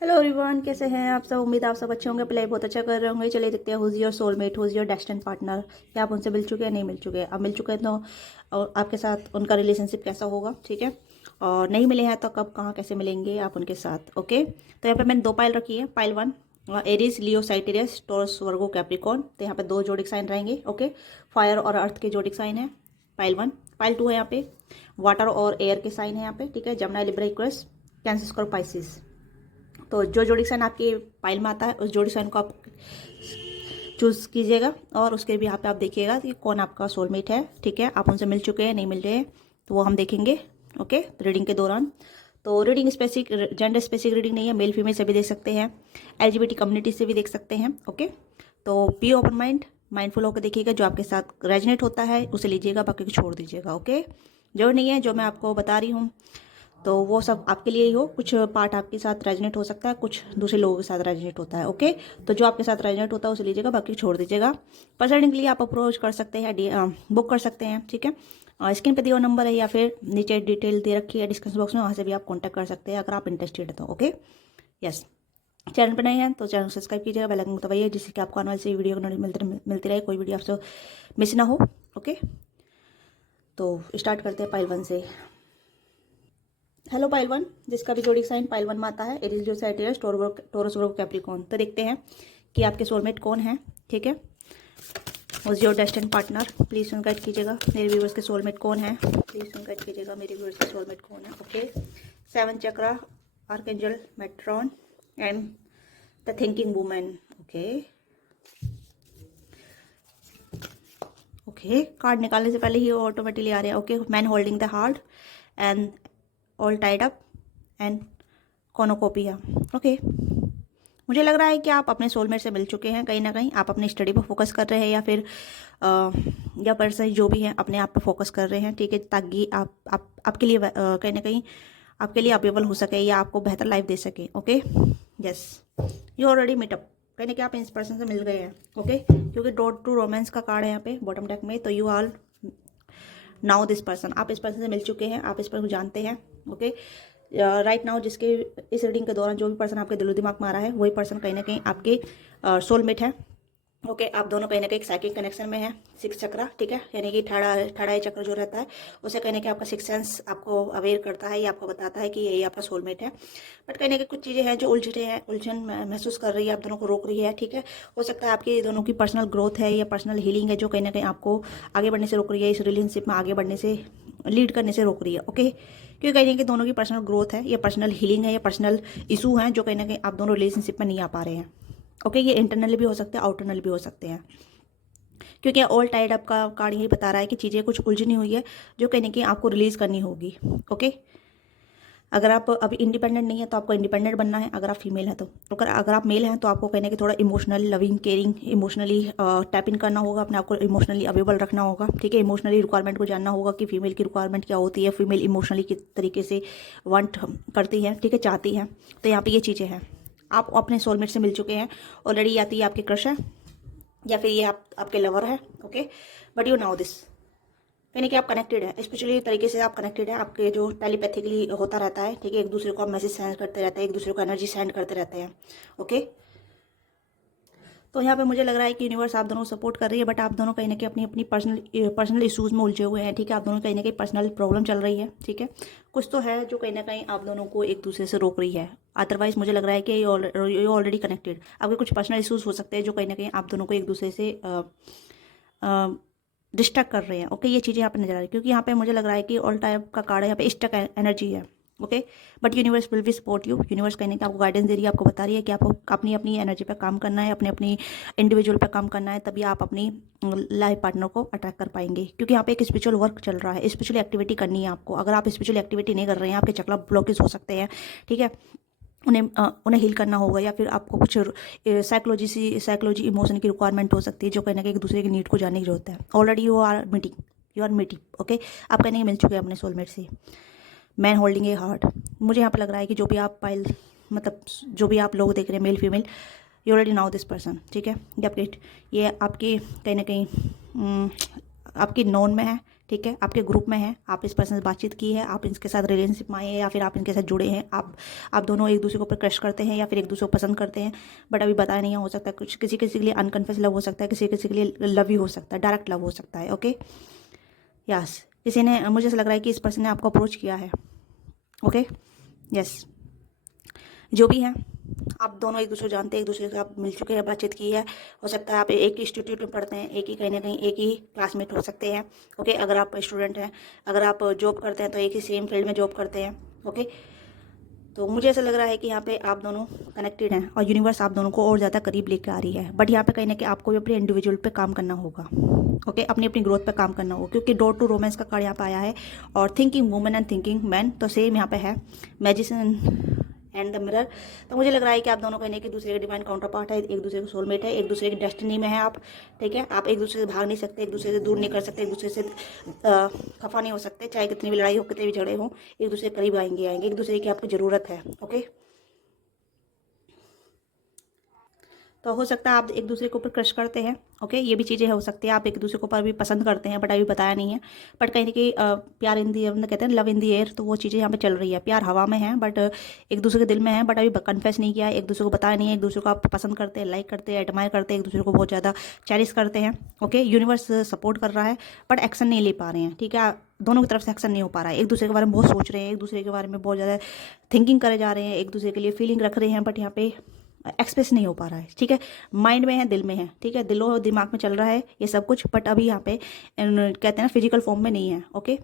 Hello everyone, कैसे हैं आप सब। उम्मीद आप सब अच्छे होंगे, प्ले बहुत अच्छा कर रहे होंगे। चलिए देखते हैं who's your soulmate, who's your destined partner. क्या आप उनसे मिल चुके हैं? नहीं मिल चुके? अब मिल चुके हैं तो और आपके साथ उनका रिलेशनशिप कैसा होगा, ठीक है। और नहीं मिले हैं तो कब कहाँ कैसे मिलेंगे आप उनके साथ। ओके, तो यहाँ पे मैंने दो पाइल रखी है। पाइल वन एरीज, लियो, साइटेरियस, टॉरस, वर्गो, कैप्रिकॉर्न। तो यहाँ पे दो जोडिक साइन रहेंगे। ओके, फायर और अर्थ के जोडिक साइन है पाइल वन। पाइल टू है यहाँ पे वाटर और एयर के साइन है यहाँ पे, ठीक है। Jamuna, Libra, Aquarius, cancer, Scorpio, Pisces. तो जो जोड़ी साइन आपकी पाइल में आता है उस जोड़ी साइन को आप चूज़ कीजिएगा और उसके भी यहाँ पे आप देखिएगा कि कौन आपका सोलमेट है, ठीक है। आप उनसे मिल चुके हैं, नहीं मिल रहे हैं, तो वो हम देखेंगे ओके रीडिंग के दौरान। तो reading specific, gender specific reading नहीं है, मेल फीमेल से भी देख सकते हैं, LGBT कम्युनिटी से भी देख सकते हैं। ओके, तो बी ओपन माइंड, माइंडफुल होकर देखिएगा। जो आपके साथ रेजनेट होता है उसे लीजिएगा, बाकी को छोड़ दीजिएगा। ओके, जो नहीं है, जो मैं आपको बता रही हूँ तो वो सब आपके लिए ही हो। कुछ पार्ट आपके साथ रेजनेट हो सकता है, कुछ दूसरे लोगों के साथ रेजनेट होता है। ओके, तो जो आपके साथ रेजनेट होता है उसे लीजिएगा, बाकी छोड़ दीजिएगा। पर्सनल के लिए आप अप्रोच कर सकते हैं, बुक कर सकते हैं, ठीक है। स्क्रीन पे दिया हुआ नंबर है या फिर नीचे डिटेल दे रखी है डिस्क्रिप्शन बॉक्स में, वहाँ से भी आप कॉन्टैक्ट कर सकते हैं अगर आप इंटरेस्टेड है तो। Okay, yes. चैनल पर नए हैं तो चैनल सब्सक्राइब कीजिएगा, बेल आइकन दबाइए, जिससे कि आपको आने वाली वीडियो मिलती रहे, कोई वीडियो आपसे मिस ना हो। ओके, तो स्टार्ट करते हैं पाइल वन से। हेलो पाइल वन, जिसका भी जोड़ी साइन पाइल वन में आता है, एरीज, लियो, साइटेरियस, टॉरस, वर्गो, कैप्रिकॉर्न। तो देखते हैं कि आपके सोलमेट कौन है, ठीक है। Was your destined partner, please सुन गाइड कीजिएगा। मेरे व्यूअर्स के सोलमेट कौन है, प्लीज सुन गाइड कीजिएगा। मेरे व्यूअर्स के सोलमेट कौन है। Okay, seven chakra, archangel Metatron and the thinking women. Okay okay, card निकालने से पहले ही ऑटोमेटिकली आ रहे हैं। Okay, man holding the heart and all tied up and cornucopia. Okay, मुझे लग रहा है कि आप अपने सोलमेट से मिल चुके हैं। कहीं ना कहीं आप अपनी स्टडी पर फोकस कर रहे हैं या फिर या पर्सन जो भी है अपने आप पर फोकस कर रहे हैं, ठीक है, ताकि आप आपके लिए कहीं ना कहीं आपके लिए अवेलेबल हो सके या आपको बेहतर लाइफ दे सके। Okay, yes, you already meetup, कहीं ना कहीं आप इस पर्सन से मिल गए हैं। ओके, क्योंकि रोड टू रोमांस का कार्ड है यहाँ पे बॉटम डेक में, तो you all now this person, आप इस पर्सन से मिल चुके हैं, आप इस पर्सन को जानते हैं। ओके, राइट नाउ जिसके इस रीडिंग के दौरान जो भी पर्सन आपके दिलो दिमाग में आ रहा है वही पर्सन कहीं ना कहीं आपके सोलमेट है। ओके, आप दोनों कहीं ना कहीं एक साइकिक कनेक्शन में है। सिक्स चक्रा, ठीक है, यानी कि थर्ड आई चक्र जो रहता है उसे कहीं ना कहीं आपका सिक्स सेंस आपको अवेयर करता है, या आपको बताता है कि यही आपका सोलमेट है। बट कहीं ना कहीं कुछ चीज़ें हैं जो उलझन महसूस कर रही है, आप दोनों को रोक रही है, ठीक है। हो सकता है आपकी दोनों की पर्सनल ग्रोथ है या पर्सनल हीलिंग है जो कहीं ना कहीं आपको आगे बढ़ने से रोक रही है, इस रिलेशनशिप में आगे बढ़ने से, लीड करने से रोक रही है। ओके, क्योंकि कहीं ना कहीं दोनों की पर्सनल ग्रोथ है या पर्सनल हीलिंग है या पर्सनल इशू है जो कहीं ना कहीं आप दोनों रिलेशनशिप में नहीं आ पा रहे हैं। ओके, ये इंटरनल भी हो सकते हैं, आउटरनल भी हो सकते हैं, क्योंकि ऑल टाइड अप का कार्ड यही बता रहा है कि चीज़ें कुछ उलझनी हुई है जो कहीं ना कहीं आपको रिलीज करनी होगी। ओके, अगर आप अभी इंडिपेंडेंट नहीं है तो आपको इंडिपेंडेंट बनना है, अगर आप फीमेल हैं तो। अगर आप मेल हैं तो आपको कहने कि थोड़ा emotional, loving, caring, emotionally tap in करना होगा, अपने आपको इमोशनली अवेलेबल रखना होगा, ठीक है। इमोशनली रिक्वायरमेंट को जानना होगा कि फीमेल की रिक्वायरमेंट क्या होती है, फीमेल इमोशनली किस तरीके से वांट करती है, ठीक है, चाहती है। तो यहाँ पे ये चीज़ें हैं। आप अपने सोलमेट से मिल चुके हैं ऑलरेडी, या तो ये आपके क्रश है या फिर ये आपके लवर है। Okay, but you now this, यानी कि आप कनेक्टेड है, स्पिरिचुअली तरीके से आप कनेक्टेड है। आपके जो टेलीपैथिकली होता रहता है, ठीक है, एक दूसरे को आप मैसेज सेंड करते रहते हैं, एक दूसरे को एनर्जी सेंड करते रहते हैं। ओके, तो यहाँ पे मुझे लग रहा है कि यूनिवर्स आप दोनों को सपोर्ट कर रही है, बट आप दोनों कहीं ना कहीं अपनी अपनी पर्सनल इशूज़ में उलझे हुए हैं, ठीक है। आप दोनों कहीं ना कहीं पर्सनल प्रॉब्लम चल रही है, ठीक है। कुछ तो है जो कहीं ना कहीं आप दोनों को एक दूसरे से रोक रही है। अदरवाइज मुझे लग रहा है कि ये ऑलरेडी कनेक्टेड, आपके कुछ पर्सनल इशूज़ हो सकते हैं जो कहीं ना कहीं आप दोनों को एक दूसरे से डिस्ट्रैक्ट कर रहे हैं। ओके, ये चीज़ें यहाँ पे नजर आ रही है, क्योंकि यहाँ पे मुझे लग रहा है कि ऑल टाइप का कार्ड है, यहाँ पे स्टक एनर्जी है। Okay, but universe will be support you, universe कहने की आपको गाइडेंस दे रही है, आपको बता रही है कि आपको अपनी अपनी एनर्जी पे काम करना है, अपने अपनी इंडिविजुअल पे काम करना है, तभी आप अपनी लाइफ पार्टनर को अट्रैक्ट कर पाएंगे। क्योंकि यहाँ पे एक स्पिरिचुअल वर्क चल रहा है, स्पिरिचुअल एक्टिविटी करनी है आपको। अगर आप स्पिरिचुअल एक्टिविटी नहीं कर रहे हैं, आपके चक्र ब्लॉकेज हो सकते हैं, ठीक है, उन्हें हील करना होगा, या फिर आपको कुछ साइकोलॉजी इमोशन की रिक्वायरमेंट हो सकती है जो कहीं ना कहीं एक दूसरे की नीड को जानने की जरूरत है। Already you are meeting. Okay, आप कहीं ना कहीं मिल चुके हैं अपने सोलमेट से। मैन होल्डिंग ए हार्ट, मुझे यहाँ पर लग रहा है कि जो भी आप मतलब जो भी आप लोग देख रहे हैं, male female, you already now this person, ठीक है। ये आपके कहीं ना कहीं आपकी नोन में है, ठीक है, आपके ग्रुप में है, आप इस पर्सन से बातचीत की है, आप इनके साथ रिलेशनशिप में आए हैं या फिर आप इनके साथ जुड़े हैं, आप दोनों एक दूसरे को ऊपर क्रश करते हैं या फिर एक दूसरे को पसंद करते हैं, बट अभी बताया नहीं है। हो सकता है कुछ किसी किसी के लिए अनकन्फेस लव हो सकता है, किसी किसी के लिए लव ही हो सकता है, डायरेक्ट लव हो सकता है। ओके, यस, किसी ने, मुझे ऐसा लग रहा है कि इस पर्सन ने आपको अप्रोच किया है। ओके, यस, जो भी है, आप दोनों एक दूसरे को जानते हैं, एक दूसरे से आप मिल चुके हैं, बातचीत की है। हो सकता है आप एक ही इंस्टीट्यूट में पढ़ते हैं, एक ही कहीं ना कहीं एक ही क्लासमेट हो सकते हैं। ओके, अगर आप स्टूडेंट हैं, अगर आप जॉब करते हैं तो एक ही सेम फील्ड में जॉब करते हैं। ओके, तो मुझे ऐसा लग रहा है कि यहाँ पे आप दोनों कनेक्टेड हैं और यूनिवर्स आप दोनों को और ज़्यादा करीब लेकर आ रही है। बट यहाँ पे कहीं ना कहीं आपको भी अपने इंडिविजुअल पे काम करना होगा। ओके, अपनी अपनी ग्रोथ पे काम करना होगा, क्योंकि डोर टू रोमांस का कार्ड यहाँ पे आया है और thinking woman and thinking man, तो सेम यहाँ पे है मैजिशियन एंड द मिरर। तो मुझे लग रहा है कि आप दोनों कहीं ना कहीं दूसरे के डिवाइन काउंटर पार्ट है, एक दूसरे को सोलमेट है, एक दूसरे की डेस्टिनी में है आप। ठीक है, आप एक दूसरे से भाग नहीं सकते, एक दूसरे से दूर नहीं कर सकते, एक दूसरे से खफा नहीं हो सकते, चाहे कितनी भी लड़ाई हो, कितने भी झगड़े हो, एक दूसरे के करीब आएंगे आएंगे, एक दूसरे की आपको ज़रूरत है। ओके, तो हो सकता है आप एक दूसरे के ऊपर क्रश करते हैं। ओके, ये भी चीज़ें हो सकती है, आप एक दूसरे के ऊपर भी पसंद करते हैं, बट अभी बताया नहीं है। बट कहीं ना कहीं प्यार इन दी, कहते हैं लव इन दी एयर, तो वो चीज़ें यहाँ पे चल रही है। प्यार हवा में है, बट एक दूसरे के दिल में है, बट अभी कन्फेस नहीं किया है, एक दूसरे को बताया नहीं है। एक दूसरे को आप पसंद करते हैं, लाइक करते हैं, एडमायर करते हैं, एक दूसरे को बहुत ज़्यादा चेरिश करते हैं। ओके, यूनिवर्स सपोर्ट कर रहा है, बट एक्शन नहीं ले पा रहे हैं। ठीक है, दोनों की तरफ से एक्शन नहीं हो पा रहा है। एक दूसरे के बारे में बहुत सोच रहे हैं, एक दूसरे के बारे में बहुत ज़्यादा थिंकिंग करे जा रहे हैं, एक दूसरे के लिए फीलिंग रख रहे हैं, बट यहाँ पे एक्सप्रेस नहीं हो पा रहा है। ठीक है, माइंड में है, दिल में है। ठीक है, दिलो दिमाग में चल रहा है ये सब कुछ, बट अभी यहाँ पे कहते हैं ना फिजिकल फॉर्म में नहीं है। ओके,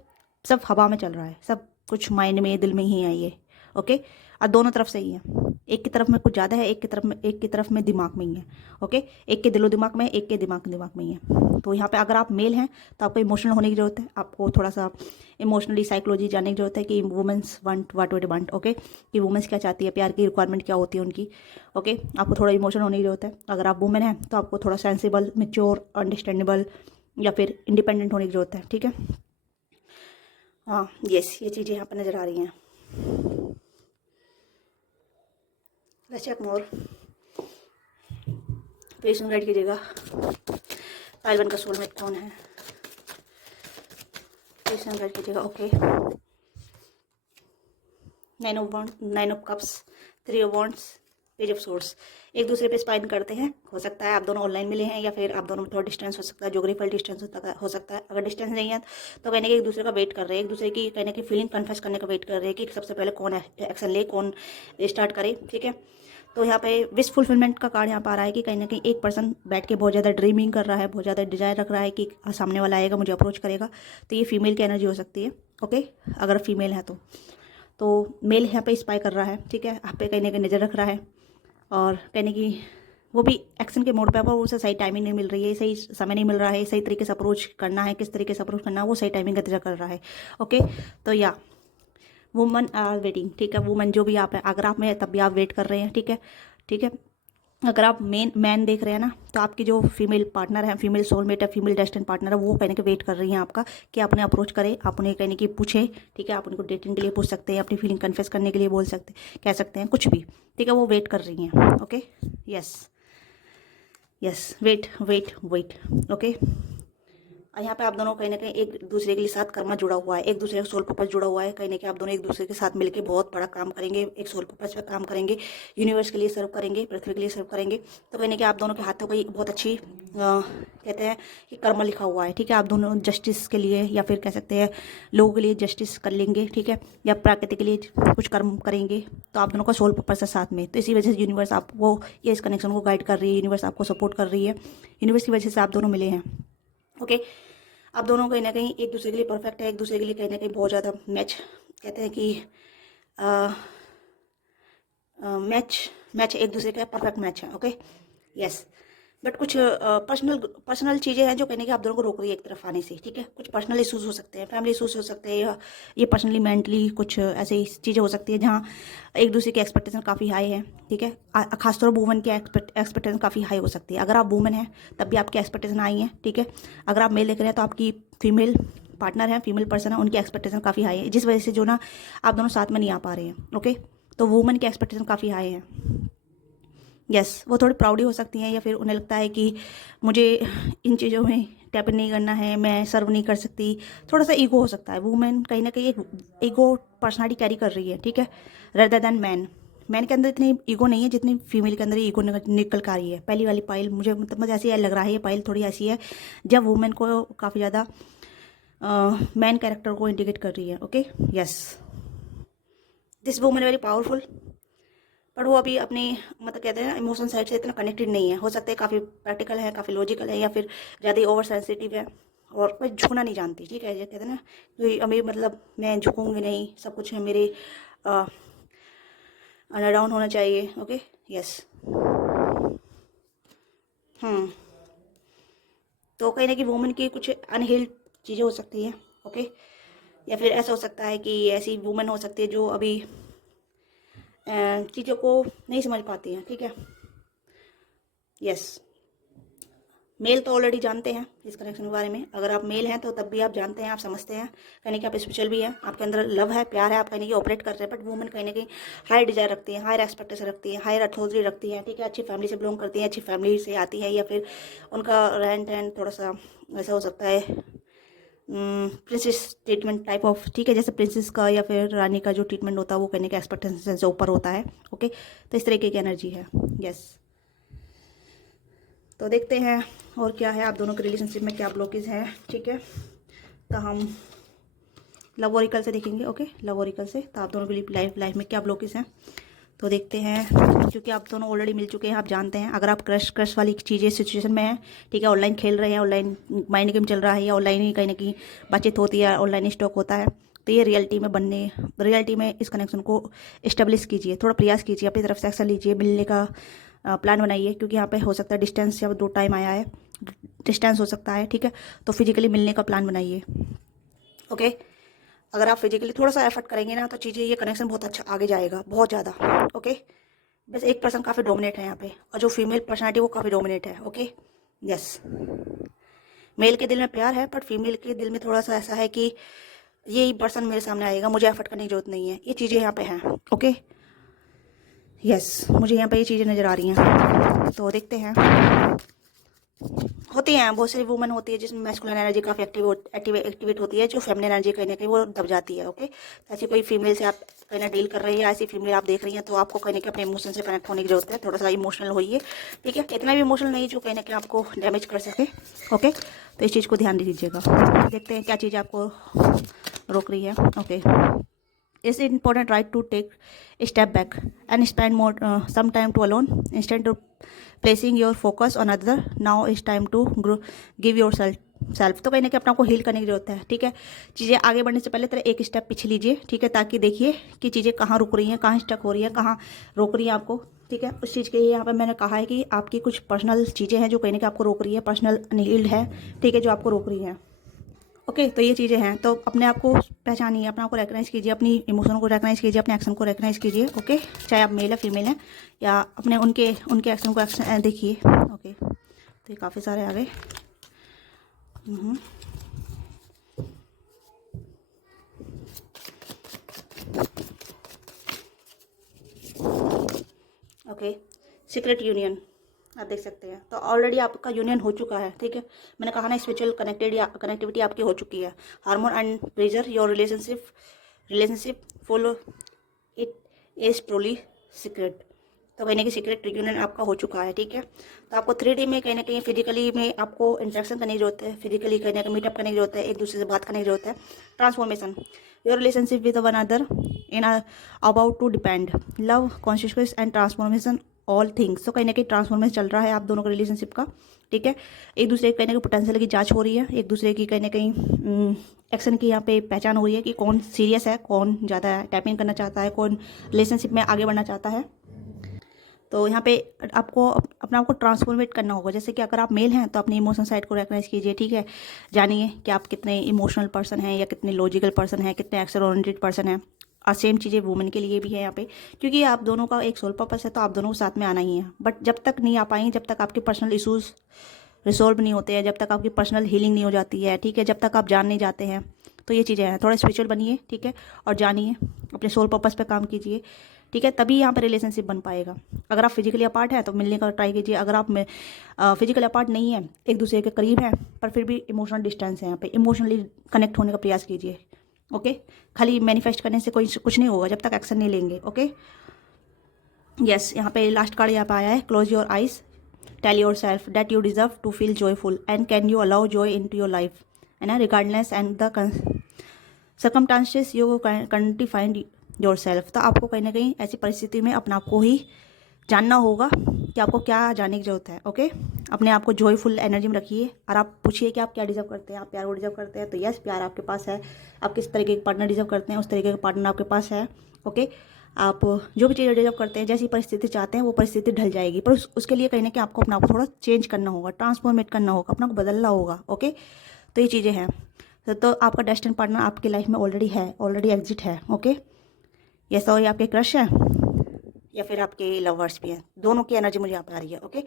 सब हवा में चल रहा है, सब कुछ माइंड में, दिल में ही है ये। ओके, और दोनों तरफ से ही है, एक की तरफ में कुछ ज़्यादा है, एक की तरफ में दिमाग में ही है। ओके, एक के दिलो दिमाग में, एक के दिमाग में ही है। तो यहाँ पे अगर आप मेल हैं तो आपको इमोशनल होने की ज़रूरत है, आपको थोड़ा सा इमोशनली साइकोलॉजी जानने की ज़रूरत है कि women's want what would want. Okay, कि वुमेंस क्या चाहती है, प्यार की रिक्वायरमेंट क्या होती है उनकी। ओके, आपको थोड़ा इमोशनल होने की ज़रूरत है। अगर आप वुमेन हैं तो आपको थोड़ा सेंसिबल, मेच्योर, अंडरस्टैंडेबल या फिर इंडिपेंडेंट होने की ज़रूरत है। ठीक है, हाँ, यस, ये चीज़ें यहाँ पर नज़र आ रही हैं। Let's check more, patient guide कीजिएगा, पाइल 1 का सोलमेट कौन है, पेशेंट गाइड कीजिएगा। Okay, 9 of cups, 3 of wands, page of swords. एक दूसरे पे स्पाइन करते हैं। हो सकता है आप दोनों ऑनलाइन मिले हैं या फिर आप दोनों में थोड़ा डिस्टेंस हो सकता है, ज्योग्राफिकल डिस्टेंस हो सकता है। अगर डिस्टेंस नहीं है तो कहीं ना कहीं एक दूसरे का वेट कर रहे हैं, एक दूसरे की कहीं ना कहीं फीलिंग कन्फेस करने का वेट कर रहे हैं कि सबसे पहले कौन एक्शन ले, कौन स्टार्ट करे। ठीक है, तो यहाँ पे विश फुलफिलमेंट का कार्ड यहाँ पर आ रहा है कि कहीं ना कहीं एक पर्सन बैठ के बहुत ज़्यादा ड्रीमिंग कर रहा है, बहुत ज़्यादा डिजायर रख रहा है कि सामने वाला आएगा, मुझे अप्रोच करेगा। तो ये फीमेल की एनर्जी हो सकती है। ओके, अगर फीमेल है तो मेल यहाँ पे स्पाई कर रहा है। ठीक है, आप पे कहीं ना कहीं नज़र रख रहा है और कहीं ना कहीं वो भी एक्शन के मोड पे है, पर उसे सही टाइमिंग नहीं मिल रही है, सही समय नहीं मिल रहा है, सही तरीके से अप्रोच करना है, किस तरीके से अप्रोच करना है वो सही टाइमिंग का इंतजार कर रहा है। ओके, तो या वुमन आर वेटिंग। ठीक है, वुमन जो भी आप है, अगर आप में तब भी आप वेट कर रहे हैं। ठीक है, ठीक है, अगर आप मैन देख रहे हैं ना, तो आपकी जो फीमेल पार्टनर है, फीमेल सोलमेट है, फीमेल डेस्टिन्ड पार्टनर है, वो कहने के वेट कर रही हैं आपका कि आप उन्हें अप्रोच करें, आप उन्हें कहने की पूछें। ठीक है, आप उनको डेटिंग के लिए पूछ सकते हैं, अपनी फीलिंग कन्फेस करने के लिए बोल सकते, कह सकते हैं, कुछ भी। ठीक है, वो वेट कर रही हैं। Okay, yes, yes, wait wait wait. Okay, और यहाँ पे आप दोनों कहीं ना कहीं एक दूसरे के लिए साथ कर्मा जुड़ा हुआ है, एक दूसरे का सोल पर्पस जुड़ा हुआ है। कहीं ना कहीं आप दोनों एक दूसरे के साथ मिलकर बहुत बड़ा काम करेंगे, एक सोल पर्पस पे काम करेंगे, यूनिवर्स के लिए सर्व करेंगे, पृथ्वी के लिए सर्व करेंगे। तो कहीं ना कहीं आप दोनों के हाथों की बहुत अच्छी कहते हैं कि कर्म लिखा हुआ है। ठीक है, आप दोनों जस्टिस के लिए या फिर कह सकते हैं लोगों के लिए जस्टिस कर लेंगे। ठीक है, या प्रकृति के लिए कुछ कर्म करेंगे, तो आप दोनों का सोल पर्पस है साथ में। तो इसी वजह से यूनिवर्स आपको ये इस कनेक्शन को गाइड कर रही है, यूनिवर्स आपको सपोर्ट कर रही है, यूनिवर्स की वजह से आप दोनों मिले हैं। ओके, आप दोनों कहीं ना कहीं एक दूसरे के लिए परफेक्ट है, एक दूसरे के लिए कहीं ना कहीं बहुत ज़्यादा मैच, कहते हैं कि मैच एक दूसरे का परफेक्ट मैच है। ओके, यस, बट कुछ पर्सनल चीज़ें हैं जो कहने की आप दोनों को रोक रही है एक तरफ आने से। ठीक है, कुछ पर्सनल इशूज़ हो सकते हैं, फैमिली इशूज़ हो सकते हैं, या ये पर्सनली मेंटली कुछ ऐसी चीज़ें हो सकती है जहाँ एक दूसरे की एक्सपेक्टेशन काफ़ी हाई है। ठीक है, खासतौर पर वुमन की एक्सपेक्टेशन काफ़ी हाई हो सकती है। अगर आप वुमन हैं तब भी आपकी एक्सपेक्टेशन हाई है। ठीक है, अगर आप मेल देख रहे हैं तो आपकी फीमेल पार्टनर है, फीमेल पर्सन है, उनकी एक्सपेक्टेशन काफ़ी हाई है, जिस वजह से जो ना आप दोनों साथ में नहीं आ पा रहे हैं। ओके, तो वुमन की एक्सपेक्टेशन काफ़ी हाई है। यस, वो थोड़ी प्राउडी हो सकती हैं, या फिर उन्हें लगता है कि मुझे इन चीज़ों में टैप नहीं करना है, मैं सर्व नहीं कर सकती, थोड़ा सा ईगो हो सकता है। वुमेन कहीं ना कहीं एक ईगो पर्सनालिटी कैरी कर रही है, ठीक है, रेदर देन मैन। मैन के अंदर इतनी ईगो नहीं है जितनी फीमेल के अंदर ईगो निकल कर रही है। पहली वाली पाइल मुझे ऐसी लग रहा है, ये पाइल थोड़ी ऐसी है जब वुमेन को काफ़ी ज़्यादा मैन कैरेक्टर को इंडिकेट कर रही है। Okay, yes, this women very powerful, पर वो अभी अपनी मतलब कहते हैं इमोशन साइड से इतना कनेक्टेड नहीं है। हो सकता है काफ़ी प्रैक्टिकल है, काफ़ी लॉजिकल है, या फिर ज़्यादा ही ओवर सेंसिटिव है और कोई झुकना नहीं जानती, ठीक है। ये कहते हैं ना कि अभी मतलब मैं झुकूंगी नहीं, सब कुछ है मेरे अंडर डाउन होना चाहिए। Okay, yes. तो कहीं ना कहीं वुमेन की कुछ अनहील्ड चीज़ें हो सकती हैं। ओके, या फिर ऐसा हो सकता है कि ऐसी वुमेन हो सकती है जो अभी चीज़ों को नहीं समझ पाती हैं, ठीक है, यस। मेल तो ऑलरेडी जानते हैं इस कनेक्शन के बारे में। अगर आप मेल हैं तो तब भी आप जानते हैं, आप समझते हैं, कहीं कि आप स्पिरिचुअल भी हैं, आपके अंदर लव है, प्यार है, आप कहीं ऑपरेट कर रहे हैं। बट वुमेन कहीं ना कहीं हाई डिजायर रखती है, हायर एक्सपेक्टेशन रखती है, हायर अथॉरिटी रखती है, ठीक है, अच्छी फैमिली से बिलोंग करती है, अच्छी फैमिली से आती है, या फिर उनका रहन सहन थोड़ा सा ऐसा हो सकता है प्रिंसेस ट्रीटमेंट टाइप ऑफ, ठीक है, जैसे प्रिंसेस का या फिर रानी का जो ट्रीटमेंट होता है वो कहने के एक्सपेक्टेशन से ऊपर होता है। ओके, तो इस तरीके की एनर्जी है, यस। तो देखते हैं और क्या है, आप दोनों के रिलेशनशिप में क्या ब्लॉकेज है, ठीक है। तो हम लव ओरिकल से देखेंगे। ओके, लव ओरिकल से तो आप दोनों की लाइफ में क्या ब्लॉकेज हैं तो देखते हैं। क्योंकि आप दोनों ऑलरेडी मिल चुके हैं, आप जानते हैं। अगर आप क्रश वाली चीज़ें सिचुएशन में हैं, ठीक है, ऑनलाइन खेल रहे हैं, ऑनलाइन माइंड गेम चल रहा है, या ऑनलाइन ही कहीं ना कहीं बातचीत होती है, ऑनलाइन ही स्टॉक होता है, तो ये रियलिटी में इस कनेक्शन को इस्टेब्लिश कीजिए, थोड़ा प्रयास कीजिए, अपनी तरफ से एक्शन लीजिए, मिलने का प्लान बनाइए। क्योंकि यहाँ पे हो सकता है डिस्टेंस, या 2 टाइम आया है, डिस्टेंस हो सकता है, ठीक है, तो फिजिकली मिलने का प्लान बनाइए। ओके, अगर आप फिजिकली थोड़ा सा एफर्ट करेंगे ना तो चीज़ें, ये कनेक्शन बहुत अच्छा आगे जाएगा, बहुत ज़्यादा। ओके, बस एक पर्सन काफ़ी डोमिनेट है यहाँ पे, और जो फीमेल पर्सनालिटी वो काफ़ी डोमिनेट है। Okay, yes. मेल के दिल में प्यार है, बट फीमेल के दिल में थोड़ा सा ऐसा है कि यही पर्सन मेरे सामने आएगा, मुझे एफर्ट करने की जरूरत नहीं है, ये चीज़ें यहाँ पे हैं। ओके, यस, मुझे यहाँ पे ये चीज़ें नज़र आ रही हैं। तो देखते हैं, होती हैं बहुत सारी वुमेन होती है जिसमें मैस्कुलिन एनर्जी काफ़ी एक्टिवेट होती है, जो फेमिनिन एनर्जी कहीं ना कहीं वो दब जाती है। ओके, तो ऐसी कोई फीमेल से आप कहीं ना डील कर रही है, ऐसी फीमेल आप देख रही हैं, तो आपको कहीं ना कहीं अपने इमोशन से कनेक्ट होने की जरूरत है। थोड़ा सा इमोशनल होइए, ठीक है, इतना भी इमोशनल नहीं जो कहीं ना कहीं आपको डैमेज कर सके। ओके, तो इस चीज़ को ध्यान दीजिएगा। देखते हैं क्या चीज़ आपको रोक रही है। Okay, it's important right to take a step back and spend some time to alone instead of placing your focus on other. Now it's time to give yourself self. तो कहीं ना कहीं अपना को हील करने की जरूरत है, ठीक है। चीज़ें आगे बढ़ने से पहले तरह एक स्टेप पीछे लीजिए, ठीक है, ताकि देखिए कि चीज़ें कहाँ रुक रही हैं, कहाँ स्टक हो रही है, कहाँ रोक रही है आपको, ठीक है। उस चीज़ के लिए यहाँ पे मैंने कहा है कि आपकी कुछ पर्सनल चीज़ें हैं जो कहीं ना कहीं आपको रोक रही है, पर्सनल नीड है, ठीक है, जो आपको रोक रही हैं। ओके, तो ये चीज़ें हैं, तो अपने आप को पहचानिए, अपने आप को रिकग्नाइज कीजिए, अपनी इमोशनों को रिकग्नाइज कीजिए, अपने एक्शन को रिकग्नाइज कीजिए। ओके, चाहे आप मेल या फीमेल हैं, या अपने उनके एक्शन को देखिए। ओके, तो ये काफ़ी सारे आ गए। ओके, सीक्रेट यूनियन आप देख सकते हैं, तो ऑलरेडी आपका यूनियन हो चुका है, ठीक है। मैंने कहा ना स्पिरिचुअल कनेक्टिविटी आपकी हो चुकी है। Hormone and pleasure your relationship follow it is truly secret. तो कहीं ना कहीं सीक्रेट यूनियन आपका हो चुका है, ठीक है। तो आपको 3D में कहीं ना कहीं फिजिकली में आपको इंटरेक्शन करने की जरूरत है, फिजिकली कहीं ना कहीं मीटअप करने की जरूरत है, एक दूसरे से बात करने की जरूरत है। Transformation your relationship with one other in about to depend love consciousness and transformation all things. तो कहीं ना कहीं ट्रांसफॉर्मेशन चल रहा है आप दोनों का रिलेशनशिप का, ठीक है। एक दूसरे के कहीं ना कहीं पोटेंशियल की जांच हो रही है, एक दूसरे की कहीं ना कहीं एक्शन की यहाँ पे पहचान हो रही है कि कौन सीरियस है, कौन ज़्यादा टैपिंग करना चाहता है, कौन रिलेशनशिप में आगे बढ़ना चाहता है। तो यहाँ पे आपको अपना आपको ट्रांसफॉर्मेट करना होगा। जैसे कि अगर आप मेल हैं तो अपनी इमोशनल साइड को रिकग्नाइज कीजिए, ठीक है। जानिए कि आप कितने इमोशनल पर्सन हैं, या कितने लॉजिकल पर्सन हैं, कितने एक्शन ओरिएंटेड पर्सन हैं। और सेम चीज़ें वुमेन के लिए भी है यहाँ पे, क्योंकि आप दोनों का एक सोल पर्पस है, तो आप दोनों को साथ में आना ही है। बट जब तक नहीं आ पाएंगे, जब तक आपके पर्सनल इशूज़ रिजॉल्व नहीं होते हैं, जब तक आपकी पर्सनल हीलिंग नहीं हो जाती है, ठीक है, जब तक आप जान नहीं जाते हैं, तो ये चीज़ें हैं। थोड़ा स्पिरिचुअल बनिए, ठीक है, और जानिए, अपने सोल पर्पस पे काम कीजिए, ठीक है, तभी यहाँ पर रिलेशनशिप बन पाएगा। अगर आप फिजिकली अपार्ट हैं तो मिलने का ट्राई कीजिए। अगर आप फिजिकली अपार्ट नहीं है, एक दूसरे के करीब हैं पर फिर भी इमोशनल डिस्टेंस है, यहाँ पे इमोशनली कनेक्ट होने का प्रयास कीजिए। ओके, खाली मैनिफेस्ट करने से कोई कुछ नहीं होगा जब तक एक्शन नहीं लेंगे। ओके, यस, यहाँ पे लास्ट कार्ड यहाँ पे आया है, close your eyes, tell yourself that you deserve to feel joyful and can you allow joy into your life, है ना, regardless and the circumstances you currently find yourself. तो आपको कहीं ना कहीं ऐसी परिस्थिति में अपने आप को ही जानना होगा कि आपको क्या जानने की जरूरत है। ओके, अपने आप को जॉयफुल एनर्जी में रखिए और आप पूछिए कि आप क्या डिजर्व करते हैं। आप प्यार को डिजर्व करते हैं तो यस, प्यार आपके पास है। आप किस तरीके के पार्टनर डिजर्व करते हैं, उस तरीके का पार्टनर आपके पास है। ओके, आप जो भी चीज़ें डिजर्व करते हैं, जैसी परिस्थिति चाहते हैं वो परिस्थिति ढल जाएगी, पर उसके लिए कहीं ना कहीं आपको अपना को थोड़ा चेंज करना होगा, ट्रांसफॉर्मेट करना होगा, अपना को बदलना होगा। ओके, तो ये चीज़ें हैं। तो आपका डेस्टिनी पार्टनर आपकी लाइफ में ऑलरेडी है, ऑलरेडी एग्जिट है। ओके, ये सॉरी आपके क्रश हैं या फिर आपके लवर्स भी हैं, दोनों की एनर्जी मुझे यहाँ पर आ रही है। ओके,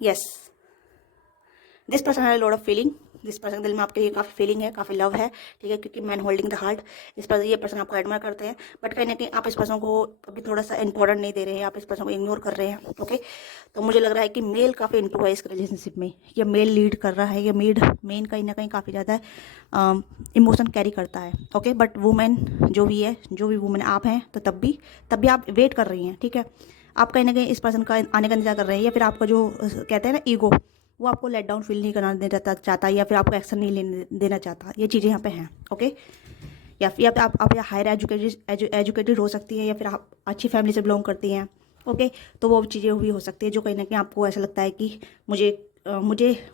यस, दिस पर्सन है lot of feeling, this person के दिल में आपके लिए काफ़ी फीलिंग है, काफ़ी लव है, ठीक है, क्योंकि मैन होल्डिंग द हार्ट, इस पर ये पर्सन आपको एडमायर करते हैं, बट कहीं ना कहीं आप इस पर्सन को अभी थोड़ा सा इंपॉर्टेंट नहीं दे रहे हैं, आप इस पर्सन को इग्नोर कर रहे हैं। ओके, तो मुझे लग रहा है कि मेल काफ़ी इंटू है इस रिलेशनशिप में, ये मेल लीड कर रहा है, ये मेन कहीं ना कहीं काफ़ी ज़्यादा इमोशन कैरी करता है। ओके, बट वुमेन जो भी है, जो भी वुमेन आप हैं, तो तब भी आप वेट कर रही हैं। ठीक है, आप कहीं ना कहीं इस पर्सन का आने का इंतजार कर रहे हैं, या फिर आपका जो कहते हैं ना ईगो, वो आपको लेट डाउन फील नहीं करना देना चाहता, या फिर आपको एक्शन नहीं लेने देना चाहता। ये चीज़ें यहाँ पे हैं। ओके, या फिर आप हायर एजुकेटेड हो सकती हैं, या फिर आप अच्छी फैमिली से बिलोंग करती हैं। ओके, तो वो चीज़ें भी हो सकती है जो कहीं ना कहीं आपको ऐसा लगता है कि मुझे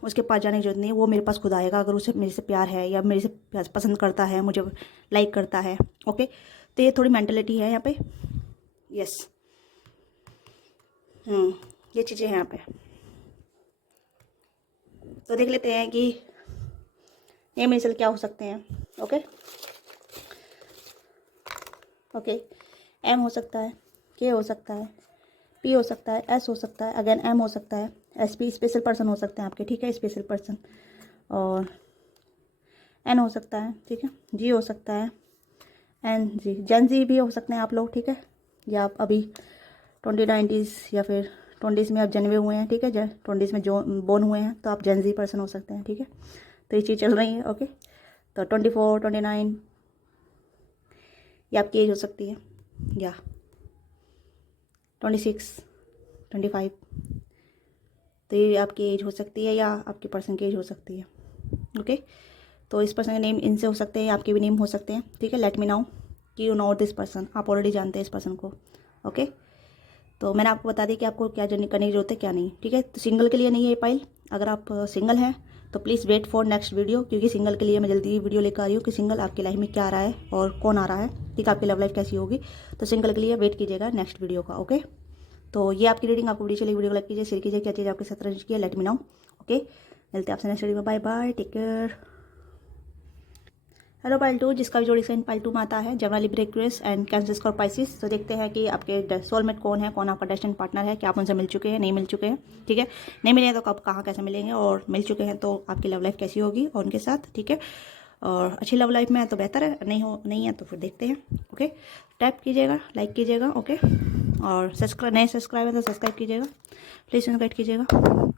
उसके पास जाने की जरूरत नहीं है, वो मेरे पास खुद आएगा अगर उसे मेरे से प्यार है, या मेरे से पसंद करता है, मुझे लाइक करता है। ओके, तो ये थोड़ी मेंटलिटी है यहाँ पे। यस, ये चीज़ें हैं यहाँ पे। तो देख लेते हैं कि ये मिसल क्या हो सकते हैं। ओके, एम हो सकता है, के हो सकता है, पी हो सकता है, एस हो सकता है, अगेन एम हो सकता है, एस पी स्पेशल पर्सन हो सकते हैं आपके, ठीक है, स्पेशल पर्सन, और एन हो सकता है, ठीक है, जी हो सकता है, एन जी, जन जी भी हो सकते हैं आप लोग, ठीक है, या आप अभी 2090s या फिर 20s में आप जन्मे हुए हैं, ठीक है, 20s में जो बोर्न हुए हैं, तो आप जन जी पर्सन हो सकते हैं। ठीक है, तो ये चीज़ चल रही है। ओके, तो 24, 29 ये आपकी एज हो सकती है, या 26, 25, तो ये आपकी एज हो सकती है, या आपके पर्सन की एज हो सकती है। ओके, तो इस पर्सन के नेम इनसे हो सकते हैं, आपके भी नेम हो सकते हैं। ठीक है, लेट मी नाउ कि यू नो दिस पर्सन, आप ऑलरेडी जानते हैं इस पर्सन को। ओके, तो मैंने आपको बता दी कि आपको क्या करने की जरूरत है, क्या नहीं। ठीक है, तो सिंगल के लिए नहीं है ये फाइल। अगर आप सिंगल हैं तो please wait for next video, क्योंकि सिंगल के लिए मैं जल्दी वीडियो लेकर आ रही हूँ कि सिंगल आपकी लाइफ में क्या आ रहा है और कौन आ रहा है। ठीक है, आपकी लव लाइफ कैसी होगी, तो सिंगल के लिए वेट कीजिएगा नेक्स्ट वीडियो का। ओके, तो ये आपकी रीडिंग, आपको वीडियो चली, वीडियो को लाइक कीजिए, शेयर कीजिए, क्या चीज़ आपके साथ रही है, लेट मी नाउ। ओके, मिलते हैं आपसे नेक्स्ट वीडियो में, bye bye, take care. Hello pile 2, जिसका भी जोड़ी साइन पाइल 2 में आता है, Gemini, Libra, Aquarius and cancer, Scorpio, Pisces. तो देखते हैं कि आपके सोलमेट कौन है, कौन आपका डेस्टिनी पार्टनर है, क्या आप उनसे मिल चुके हैं, नहीं मिल चुके हैं। ठीक है, नहीं मिले हैं तो आप कहाँ कैसे मिलेंगे, और मिल चुके हैं तो आपकी लव लाइफ कैसी होगी और उनके साथ। ठीक है, और अच्छी लव लाइफ में है तो बेहतर है, नहीं है तो फिर देखते हैं। ओके, टैप कीजिएगा, लाइक कीजिएगा। ओके, और नए सब्सक्राइब है तो सब्सक्राइब कीजिएगा, प्लीज़ सब्सक्राइब कीजिएगा।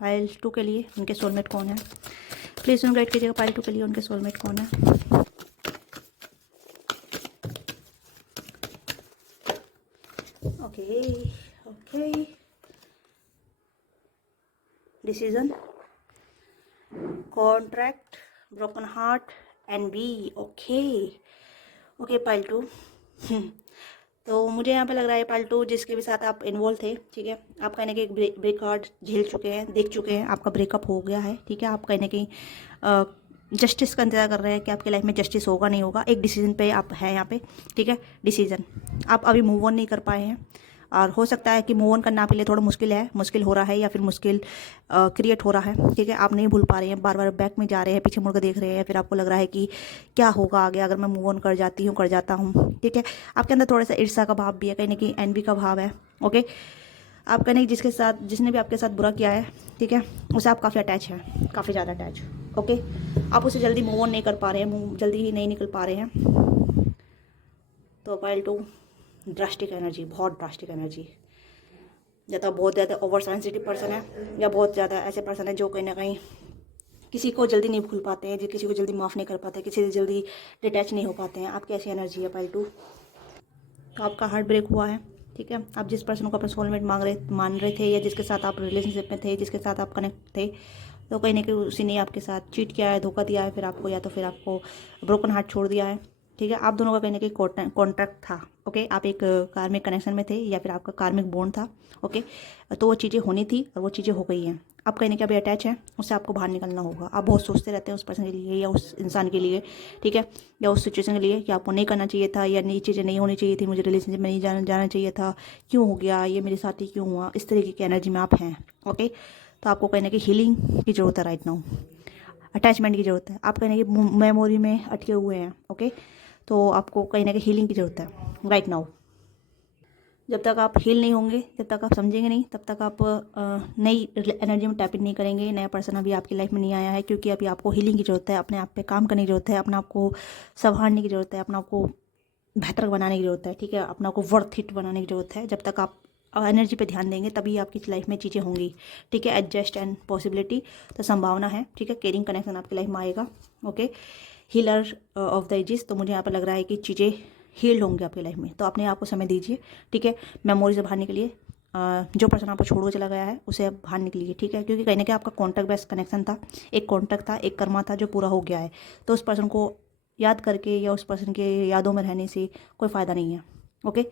पाइल 2 के लिए उनके सोलमेट कौन है, प्लीज़ सब्सक्राइब कीजिएगा। पाइल 2 के लिए उनके सोलमेट कौन है। Okay, decision, contract, broken heart and B. Okay pile 2। तो मुझे यहाँ पे लग रहा है पाइल 2 जिसके भी साथ आप इन्वॉल्व थे, ठीक है, आप कहीं ना कहीं ब्रेक हार्ट झेल चुके हैं, देख चुके हैं, आपका ब्रेकअप हो गया है। ठीक है, आप कहीं ना कहीं जस्टिस का इंतजार कर रहे हैं कि आपकी लाइफ में जस्टिस होगा नहीं होगा। एक डिसीजन पे आप हैं यहाँ पे, ठीक है, डिसीजन, आप अभी मूव ऑन नहीं कर पाए हैं, और हो सकता है कि मूव ऑन करना आपके लिए थोड़ा मुश्किल हो रहा है, या फिर मुश्किल क्रिएट हो रहा है। ठीक है, आप नहीं भूल पा रहे हैं, बार बार बैक में जा रहे हैं, पीछे मुड़ कर देख रहे हैं, फिर आपको लग रहा है कि क्या होगा आगे अगर मैं मूव ऑन कर जाता हूँ। ठीक है, आपके अंदर थोड़ा सा ईर्ष्या का भाव भी है, कहीं ना कहीं एनवी का भाव है। ओके, आप कहीं जिसने भी आपके साथ बुरा किया है, ठीक है, उसे आप काफ़ी अटैच हैं, काफ़ी ज़्यादा अटैच। ओके, आप उसे जल्दी मूव ऑन नहीं कर पा रहे हैं, जल्दी ही नहीं निकल पा रहे हैं। तो पाइल 2 ड्रास्टिक एनर्जी, बहुत ड्रास्टिक एनर्जी। या तो बहुत ज़्यादा ओवर सेंसिटिव पर्सन है, या बहुत ज़्यादा ऐसे पर्सन है जो कहीं ना कहीं किसी को जल्दी नहीं भूल पाते हैं, जो किसी को जल्दी माफ़ नहीं कर पाते, किसी से जल्दी डिटैच नहीं हो पाते हैं। आपकी ऐसी एनर्जी है पाइल 2। तो आपका हार्ट ब्रेक हुआ है, ठीक है। आप जिस पर्सन को अपना सोलमेट मान रहे थे, या जिसके साथ आप रिलेशनशिप में थे, जिसके साथ आप कनेक्ट थे, तो कहीं ना कहीं उसी ने आपके साथ चीट किया है, धोखा दिया है फिर आपको, या तो फिर आपको ब्रोकन हार्ट छोड़ दिया है, ठीक है। आप दोनों का कहीं ना कहीं कॉन्ट्रैक्ट था, ओके। आप एक कार्मिक कनेक्शन में थे, या फिर आपका कार्मिक बॉन्ड था, ओके। तो वो चीज़ें होनी थी और वो चीज़ें हो गई हैं। आप कहीं ना कहीं अभी अटैच हैं, उससे आपको बाहर निकलना होगा। आप बहुत सोचते रहते हैं उस पर्सन के लिए या उस इंसान के लिए, ठीक है, या उस सिचुएशन के लिए कि आपको नहीं करना चाहिए था, या नई चीज़ें नहीं होनी चाहिए थी, मुझे रिलेशनशिप में नहीं जाना चाहिए था, क्यों हो गया ये मेरे साथ ही, क्यों हुआ, इस तरीके की एनर्जी में आप हैं, ओके। तो आपको कहीं ना कहीं हीलिंग की ज़रूरत है राइट नाउ, अटैचमेंट की ज़रूरत है। आप कहीं ना कहीं मेमोरी में अटके हुए हैं, ओके। तो आपको कहीं ना कहीं हीलिंग की ज़रूरत है राइट नाउ। जब तक आप हील नहीं होंगे, जब तक आप समझेंगे नहीं, तब तक आप नई एनर्जी में टैप इन नहीं करेंगे। नया पर्सन अभी आपकी लाइफ में नहीं आया है, क्योंकि अभी आपको हीलिंग की ज़रूरत है, अपने आप पे काम करने की ज़रूरत है, अपने आप को संभालने की ज़रूरत है, अपने आप को बेहतर बनाने की ज़रूरत है, ठीक है, अपने आप को वर्थ इट बनाने की ज़रूरत है। जब तक आप एनर्जी पे ध्यान देंगे तभी आपकी लाइफ में चीज़ें होंगी, ठीक है। एडजस्ट एंड पॉसिबिलिटी, तो संभावना है, ठीक है। केयरिंग कनेक्शन आपकी लाइफ में आएगा, okay. Healer of the ages, तो मुझे यहाँ पर लग रहा है कि चीज़ें हील्ड होंगे आपकी लाइफ में। तो अपने आप को समय दीजिए, ठीक है। मेमोरी से बाहर निकलिए, जो पर्सन आपको छोड़ के चला गया है उसे आप बाहर निकलिए, ठीक है। क्योंकि कहीं ना कहीं आपका कॉन्टैक्ट बेस्ड कनेक्शन था, एक कॉन्टैक्ट था, एक कर्मा था जो पूरा हो गया है। तो उस पर्सन को याद करके या उस पर्सन के यादों में रहने से कोई फ़ायदा नहीं है, ओके।